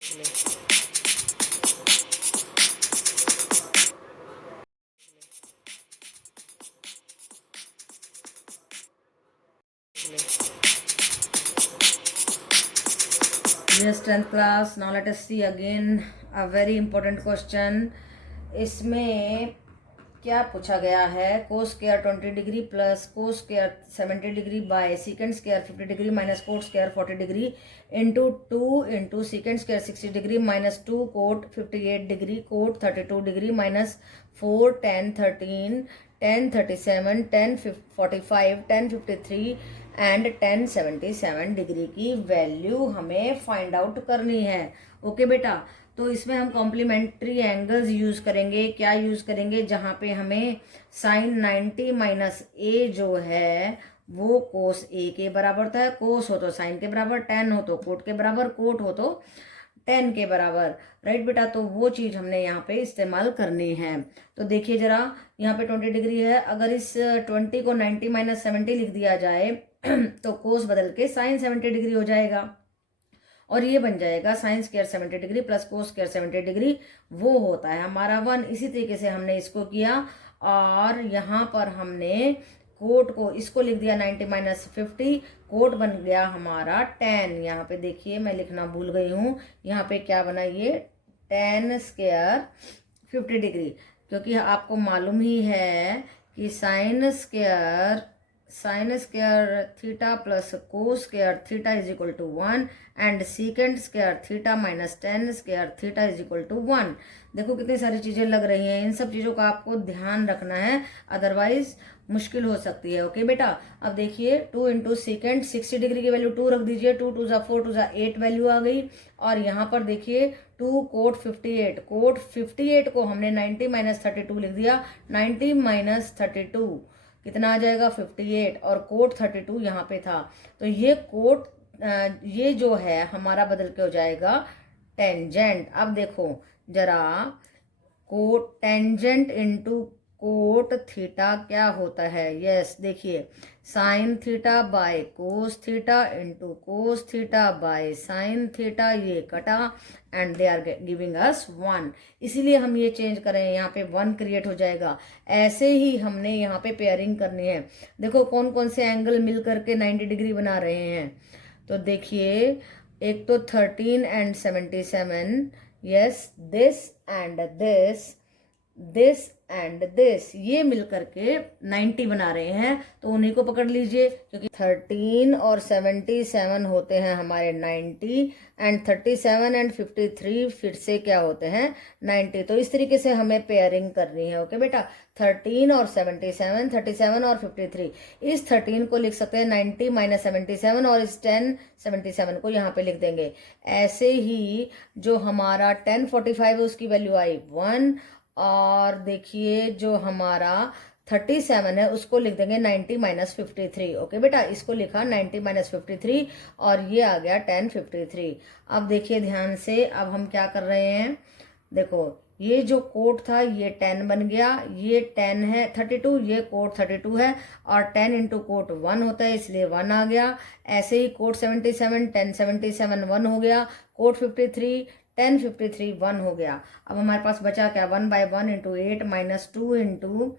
Yes, 10th class. Now let us see again a very important question. इसमें क्या पूछा गया है? Cos square 20 degree plus cos square 70 degree by secant square 50 degree minus cot square 40 degree into 2 into secant square 60 degree minus 2 cot 58 degree cot 32 degree minus 4 10 13 10 37 10 45 10 53 and 1077 degree की value हमें find out करनी है। Okay बेटा, तो इसमें हम complementary angles use करेंगे। क्या यूज करेंगे? जहां पे हमें साइन 90 माइनस ए जो है वो कोस ए के बराबर होता है। कोस हो तो साइन के बराबर, टेन हो तो कोट के बराबर, कोट हो तो टेन के बराबर। राइट बेटा, तो वो चीज हमने यहाँ पे इस्तेमाल करनी है। तो देखिए जरा, यहाँ पे 20 डिग्री है। अगर इस 20 को 90 माइनस 70 लिख दिया जाए तो कोस बदल के साइन 70 डिग्री हो जाएगा और ये बन जाएगा sine square 70 degree plus cos square 70 degree. वो होता है हमारा 1। इसी तरीके से हमने इसको किया और यहाँ पर हमने कोट को इसको लिख दिया 90 माइनस 50, कोट बन गया हमारा 10। यहाँ पे देखिए मैं लिखना भूल गई हूँ, यहाँ पे क्या बना ये 10 स्क्वायर 50 डिग्री, क्योंकि आपको मालूम ही है कि sine square theta plus cos square theta is equal to 1 and secant square theta minus 10 square theta is equal to 1। देखो कितनी सारी चीजें लग रही हैं, इन सब चीजों का आपको ध्यान रखना है, अदरवाइज मुश्किल हो सकती है। ओके बेटा, अब देखिए 2 इंटू सेकेंड 60 डिग्री की वैल्यू 2 रख दीजिए, 2 2 जा 4 2 जा 8 वैल्यू आ गई। और यहाँ पर देखिए 2 कोट 58, कोट 58 को हमने 90 माइनस 32 लिख दिया। 90 माइनस 32 कितना आ जाएगा 58, और कोट 32 यहाँ पे था, तो ये कोट ये जो है हमारा बदल के हो जाएगा टेंजेंट। अब देखो जरा, cot tangent into cot theta क्या होता है? यस देखिए, sine theta by cos theta into cos theta by sine theta, ये कटा and they are giving us 1। इसीलिए हम ये चेंज करें, यहाँ पे 1 क्रिएट हो जाएगा। ऐसे ही हमने यहाँ पे पेयरिंग करनी है। देखो कौन कौन से एंगल मिल करके 90 डिग्री बना रहे हैं। तो देखिए, एक तो 13 and 77, yes this and this and this, ये मिलकर के 90 बना रहे हैं, तो उन्हीं को पकड़ लीजिए, क्योंकि 13 और 77 होते हैं हमारे 90 एंड 37 एंड 53 फिर से क्या होते हैं 90। तो इस तरीके से हमें पेयरिंग करनी है। ओके बेटा, 13 और 77, 37 और 53, इस 13 को लिख सकते हैं 90 माइनस 77 और इस 10 77 को यहाँ पे लिख देंगे। ऐसे ही जो हमारा 1045 है उसकी वैल्यू आई 1, और देखिए जो हमारा 37 है उसको लिख देंगे 90 माइनस 53। ओके बेटा, इसको लिखा 90 माइनस 53 और ये आ गया 1053। अब देखिए ध्यान से, अब हम क्या कर रहे हैं, देखो ये जो कोट था ये 10 बन गया, ये 10 है 32, ये कोट 32 है, और 10 इंटू कोट 1 होता है इसलिए 1 आ गया। ऐसे ही कोट 77 1077 1 हो गया, कोट 53 1053 1 हो गया। अब हमारे पास बचा क्या, 1 by 1 into 8 minus 2 into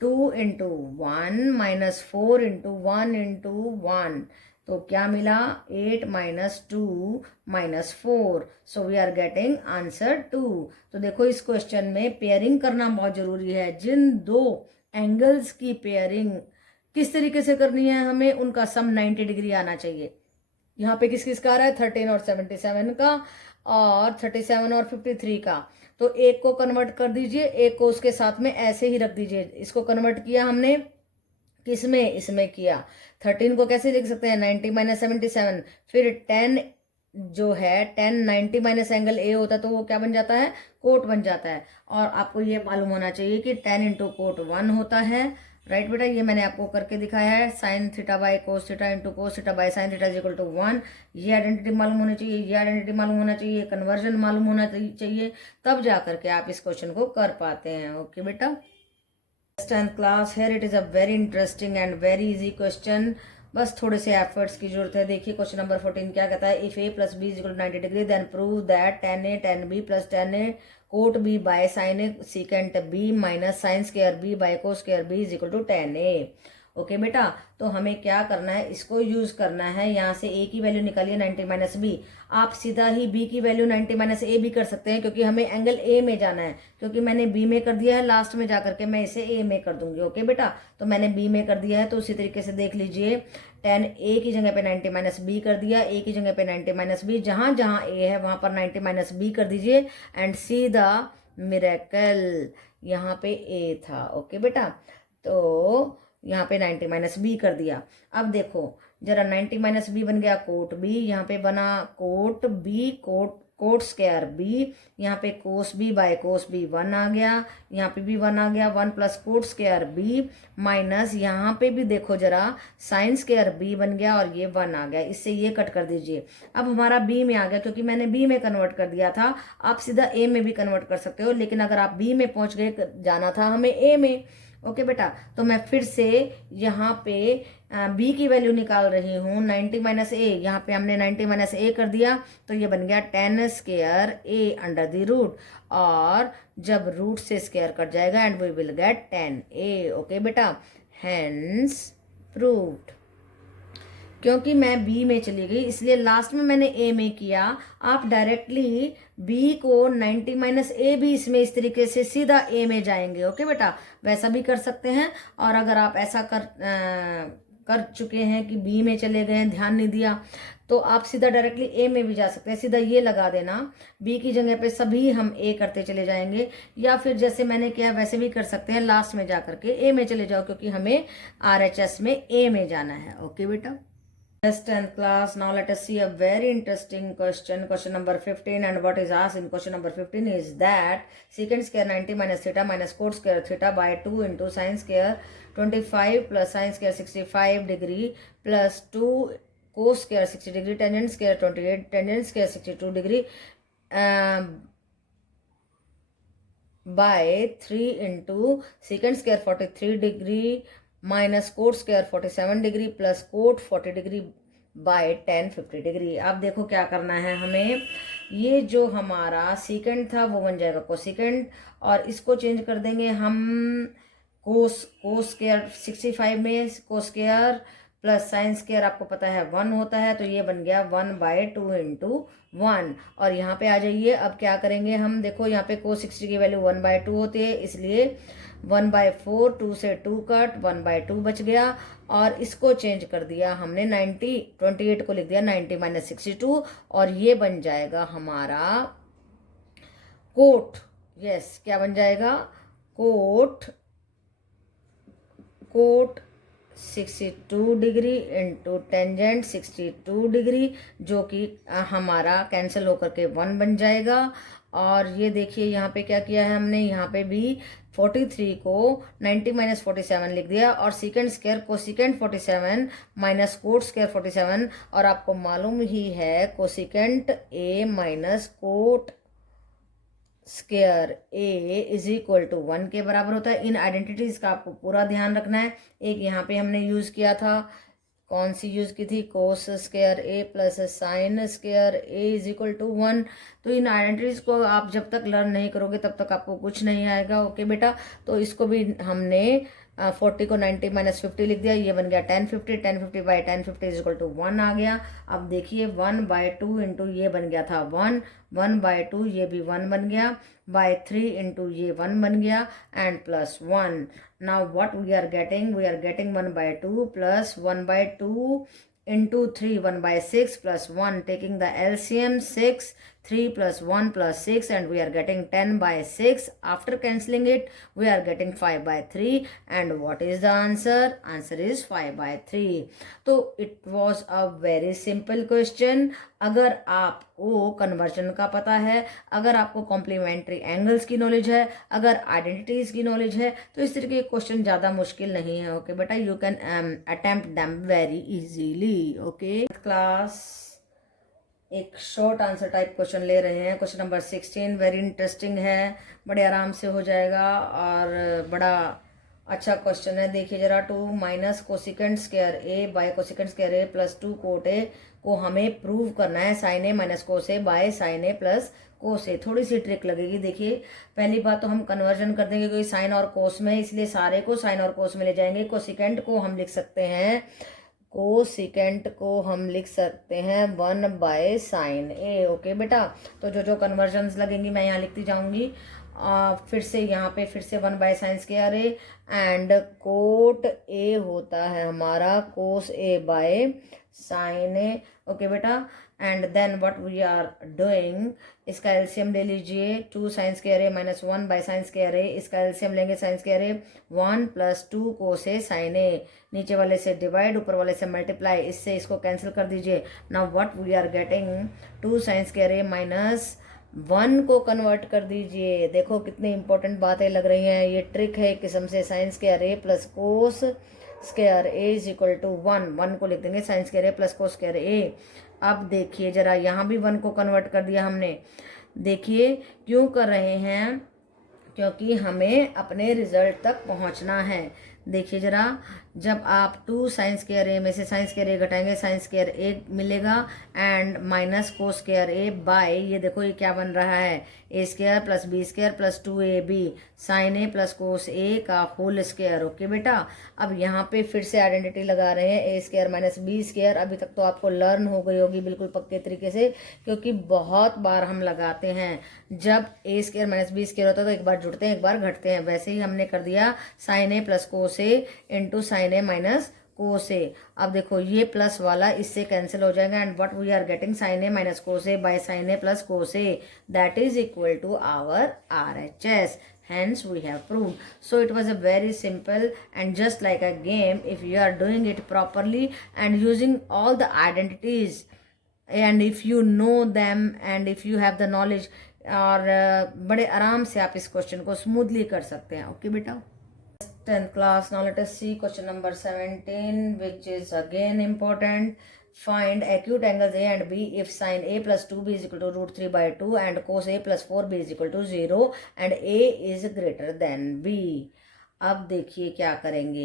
2 into 1 minus 4 into 1 into 1, तो क्या मिला 8 minus 2 minus 4, so we are getting answer 2। तो देखो इस क्वेश्चन में पेयरिंग करना बहुत जरूरी है। जिन दो एंगल्स की पेयरिंग किस तरीके से करनी है, हमें उनका सम 90 डिग्री आना चाहिए। यहाँ पे किस किस का आ रहा है, 13 और 77 का, और 37 और 53 का। तो एक को कन्वर्ट कर दीजिए, एक को उसके साथ में ऐसे ही रख दीजिए। इसको कन्वर्ट किया हमने किसमें, इसमें किया। 13 को कैसे लिख सकते हैं 90 माइनस 77, फिर 10 जो है 10 90 माइनस एंगल ए होता है तो वो क्या बन जाता है, कोट बन जाता है। और आपको ये मालूम होना चाहिए कि 10 इंटू कोट 1 होता है। राइट बेटा, ये मैंने आपको करके दिखाया है, sine theta by cos theta into cos theta by sine theta is equal to 1। ये आइडेंटिटी मालूम होनी चाहिए, ये आइडेंटिटी मालूम होना चाहिए, कन्वर्जन मालूम होना चाहिए, तब जा करके आप इस क्वेश्चन को कर पाते हैं। ओके बेटा, 10th class, here it is a very interesting and very easy question. बस थोड़े से एफर्ट्स की जरूरत है। देखिए क्वेश्चन नंबर 14 क्या कहता है, if A plus B is equal to 90 degree then prove that tan A tan B plus tan A cot B by sign A secant B minus sin square B by cos square B is equal to tan A। Okay बेटा, तो हमें क्या करना है, इसको use करना है। यहाँ से a की वैल्यू निकालिए 90 माइनस बी, आप सीधा ही b की वैल्यू 90 माइनस ए भी कर सकते हैं, क्योंकि हमें एंगल a में जाना है। क्योंकि मैंने b में कर दिया है, लास्ट में जाकर के मैं इसे a में कर दूंगी। ओके बेटा, तो मैंने b में कर दिया है, तो उसी तरीके से देख लीजिए tan a की जगह पे 90 माइनस बी कर दिया, a की जगह पे 90 माइनस बी, जहां जहां a है वहां पर 90 माइनस बी कर दीजिए एंड सी द मिरेकल, यहाँ पे a था। ओके बेटा, तो यहाँ पे 90 माइनस बी कर दिया। अब देखो जरा 90 माइनस बी बन गया कोट बी, यहाँ पे बना cot B cot square B, यहाँ पे cos B by cos B 1 आ गया, यहाँ पे भी 1 आ गया, 1 plus cot square B minus यहाँ पे भी देखो जरा साइन स्क्वायर बी बन गया और ये 1 आ गया। इससे ये कट कर दीजिए। अब हमारा बी में आ गया, क्योंकि मैंने बी में कन्वर्ट कर दिया था। आप सीधा ए में भी कन्वर्ट कर सकते हो, लेकिन अगर आप बी में पहुंच गए, जाना था हमें ए में। ओके बेटा, तो मैं फिर से यहाँ पे b की वैल्यू निकाल रही हूँ 90 माइनस ए, यहाँ पे हमने 90 माइनस ए कर दिया, तो ये बन गया tan square a under the root, और जब रूट से स्क्वायर कट जाएगा and we will get tan a। Okay बेटा, हेंस प्रूव्ड। क्योंकि मैं बी में चली गई इसलिए लास्ट में मैंने ए में किया। आप डायरेक्टली बी को 90 माइनस ए भी इसमें इस तरीके से सीधा ए में जाएंगे। ओके बेटा, वैसा भी कर सकते हैं। और अगर आप ऐसा कर चुके हैं कि बी में चले गए हैं, ध्यान नहीं दिया, तो आप सीधा डायरेक्टली ए में भी जा सकते हैं। सीधा ये लगा देना, बी की जगह पे सभी हम ए करते चले जाएंगे, या फिर जैसे मैंने किया वैसे भी कर सकते हैं, लास्ट में जा करके ए में चले जाओ, क्योंकि हमें RHS में ए में जाना है। ओके बेटा, 10th class. Now let us see a very interesting question, question number 15, and what is asked in question number 15 is that secant square 90 minus theta minus cot square theta by 2 into sin square 25 plus sin square 65 degree plus 2 cos square 60 degree tangent square 28 tangent square 62 degree by 3 into secant square 43 degree minus cot square 47 degree plus coat 40 degree by tan 50 degree. अब देखो क्या करना है हमें, ये जो हमारा सीकेंड था वो बन जाएगा कोसिकेंड, और इसको चेंज कर देंगे हम कोस स्क्वायर 65 में cos square plus sine square आपको पता है 1 होता है, तो ये बन गया 1/2 इंटू 1। और यहाँ पे आ जाइए, अब क्या करेंगे हम, देखो यहाँ पे कोस 60 की वैल्यू 1/2 होती है, इसलिए 1/4, 2 से 2 कट 1/2 बच गया। और इसको चेंज कर दिया हमने 28 को लिख दिया 90 माइनस 62, और ये बन जाएगा हमारा कोट। यस, क्या बन जाएगा, cot 62 degree into tangent 62 degree, जो कि हमारा कैंसिल होकर के 1 बन जाएगा। और ये देखिए यहाँ पे क्या किया है हमने, यहाँ पे भी 43 को 90 माइनस 47 लिख दिया, और secant square cosecant 47 minus cot square 47, और आपको मालूम ही है cosecant A minus cot square A is equal to 1 के बराबर होता है। इन आइडेंटिटीज का आपको पूरा ध्यान रखना है। एक यहाँ पे हमने यूज किया था, कौन सी यूज की थी, cos square A plus sine square A is equal to 1। तो इन आइडेंटिटीज को आप जब तक लर्न नहीं करोगे तब तक आपको कुछ नहीं आएगा। ओके बेटा, तो इसको भी हमने 40 को 90 माइनस 50 लिख दिया, ये बन गया tan 50 by tan 50 is equal to 1 आ गया। अब देखिए 1/2 इंटू ये बन गया था 1, 1/2 ये भी 1 बन गया, बाय 3 इंटू ये 1 बन गया, and plus 1। Now what we are getting 1/2 plus 1/2 into 3 1/6 plus 1, taking the LCM 6, 3 plus 1 plus 6, and we are getting 10/6. After cancelling it, we are getting 5/3. And what is the answer? Answer is 5/3. तो it was a very simple question. अगर आपको conversion का पता है, अगर आपको complementary angles की knowledge है, अगर आइडेंटिटीज की नॉलेज है, तो इस तरह के क्वेश्चन ज़्यादा मुश्किल नहीं है। ओके बेटा, you can attempt them very easily. Okay class, एक शॉर्ट आंसर टाइप क्वेश्चन ले रहे हैं। क्वेश्चन नंबर 16 वेरी इंटरेस्टिंग है, बड़े आराम से हो जाएगा और बड़ा अच्छा क्वेश्चन है, देखिए जरा। 2 minus cosecant square A by cosecant square A plus 2 cot A को हमें प्रूव करना है sin A minus cos A by sign A plus cos A. थोड़ी सी ट्रिक लगेगी। देखिए पहली बात तो हम कन्वर्जन कर देंगे क्योंकि साइन और कोस में, इसलिए सारे को साइन और कोस में ले जाएंगे। कोसिकेंट को हम लिख सकते हैं, कोसिकेंट को हम लिख सकते हैं 1 बाय साइन ए। ओके बेटा, तो जो जो कन्वर्जन्स लगेंगी मैं यहाँ लिखती जाऊंगी। फिर से यहाँ पे फिर से 1 by sin square A and cot A होता है हमारा cos A by sign A. Okay बेटा, and then what we are doing, इसका एलसीएम ले लीजिए। 2 sign square A minus 1 by sin square A, इसका एलसीएम लेंगे sin square A 1 plus 2 cos A sin A. नीचे वाले से डिवाइड, ऊपर वाले से मल्टीप्लाई, इससे इसको कैंसिल कर दीजिए। Now what we are getting, 2 sign square A minus 1 को कन्वर्ट कर दीजिए। देखो कितनी इंपॉर्टेंट बातें लग रही हैं, ये ट्रिक है एक किस्म से। Sine square A plus cos square A is equal to 1 को लिख देंगे sine square A plus cos square A. अब देखिए जरा, यहाँ भी 1 को कन्वर्ट कर दिया हमने। देखिए क्यों कर रहे हैं, क्योंकि हमें अपने रिजल्ट तक पहुंचना है। देखिए जरा, जब आप 2 साइन स्क्वायर ए में से साइन स्क्वायर ए घटाएंगे साइन स्क्वायर ए मिलेगा and minus cos square A by, ये देखो ये क्या बन रहा है, A square plus B square plus 2ab sin A plus cos A का होल स्क्वायर। ओके बेटा, अब यहाँ पे फिर से आइडेंटिटी लगा रहे हैं, ए स्क्वायर माइनस बी स्क्वायर। अभी तक तो आपको लर्न हो गई होगी बिल्कुल पक्के तरीके से, क्योंकि बहुत बार हम लगाते हैं। जब ए स्क्वायर माइनस बी स्क्वायर होता है तो एक बार जुड़ते हैं एक बार घटते हैं, वैसे ही हमने कर दिया sine A plus cos A into sine A minus cos A. अब देखो ये प्लस वाला इससे कैंसिल हो जाएगा and what we are getting, sine A minus cos A by sign A plus cos A, that is equal to our RHS. Hence we have proved. So it was a very simple and just like a game, if you are doing it properly and using all the identities and if you know them and if you have the knowledge, और बड़े आराम से आप इस question को smoothly कर सकते हैं। ओके बेटा, 10th class. Now let us see question number 17, which is again important. Find acute angles A and B if sin A plus 2B is equal to root 3 by 2 and cos A plus 4B is equal to 0 and A is greater than B. अब देखिए क्या करेंगे,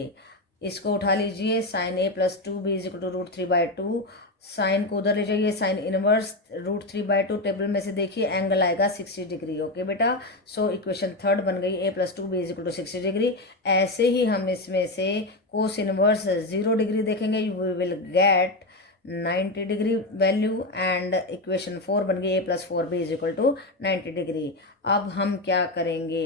इसको उठा लीजिए, sine A plus 2b is equal to root 3 by 2, sine को उधर ले जाइए, sine inverse root 3 by 2, table में से देखिए एंगल आएगा 60 डिग्री। ओके बेटा, सो इक्वेशन 3 बन गई, a plus 2b is equal to 60 degree. ऐसे ही हम इसमें से कोस इनवर्स 0 डिग्री देखेंगे, we will get 90 degree value and equation 4 बन गई, a plus 4b is equal to 90 degree. अब हम क्या करेंगे,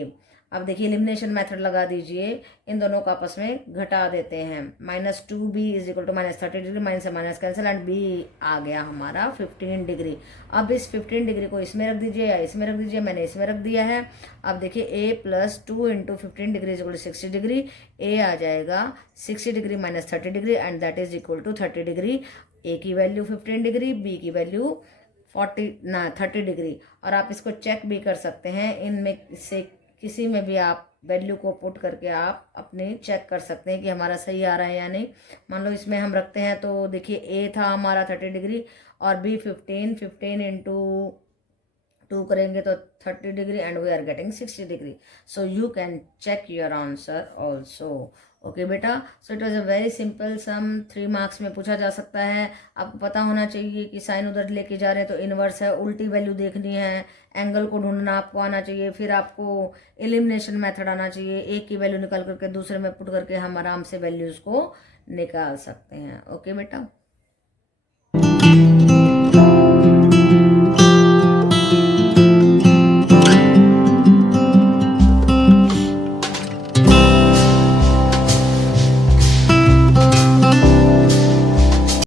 अब देखिए एलिमिनेशन मेथड लगा दीजिए, इन दोनों को आपस में घटा देते हैं। Minus 2b is equal to minus 30 degree, minus से माइनस कैंसिल एंड b आ गया हमारा 15 डिग्री। अब इस 15 डिग्री को इसमें रख दीजिए या इसमें रख दीजिए, मैंने इसमें रख दिया है। अब देखिए a plus 2 into 15 degree is equal to 60 degree, a आ जाएगा 60 degree minus 30 degree and that is equal to 30 degree. a की वैल्यू 15 डिग्री, b की वैल्यू 30 डिग्री। और आप इसको चेक भी कर सकते हैं, इनमें से किसी में भी आप वैल्यू को पुट करके आप अपने चेक कर सकते हैं कि हमारा सही आ रहा है या नहीं। मान लो इसमें हम रखते हैं तो देखिए a था हमारा 30 डिग्री और b 15 इंटू 2 करेंगे तो 30 degree and we are getting 60 degree. So you can check your answer also. Okay बेटा, so it was a very simple sum, 3 marks में पूछा जा सकता है। आपको पता होना चाहिए कि साइन उधर लेके जा रहे हैं तो इनवर्स है, उल्टी वैल्यू देखनी है, एंगल को ढूंढना आपको आना चाहिए, फिर आपको एलिमिनेशन मेथड आना चाहिए, एक की वैल्यू निकाल करके दूसरे में पुट करके हम आराम से वैल्यूज को निकाल सकते हैं। ओके बेटा।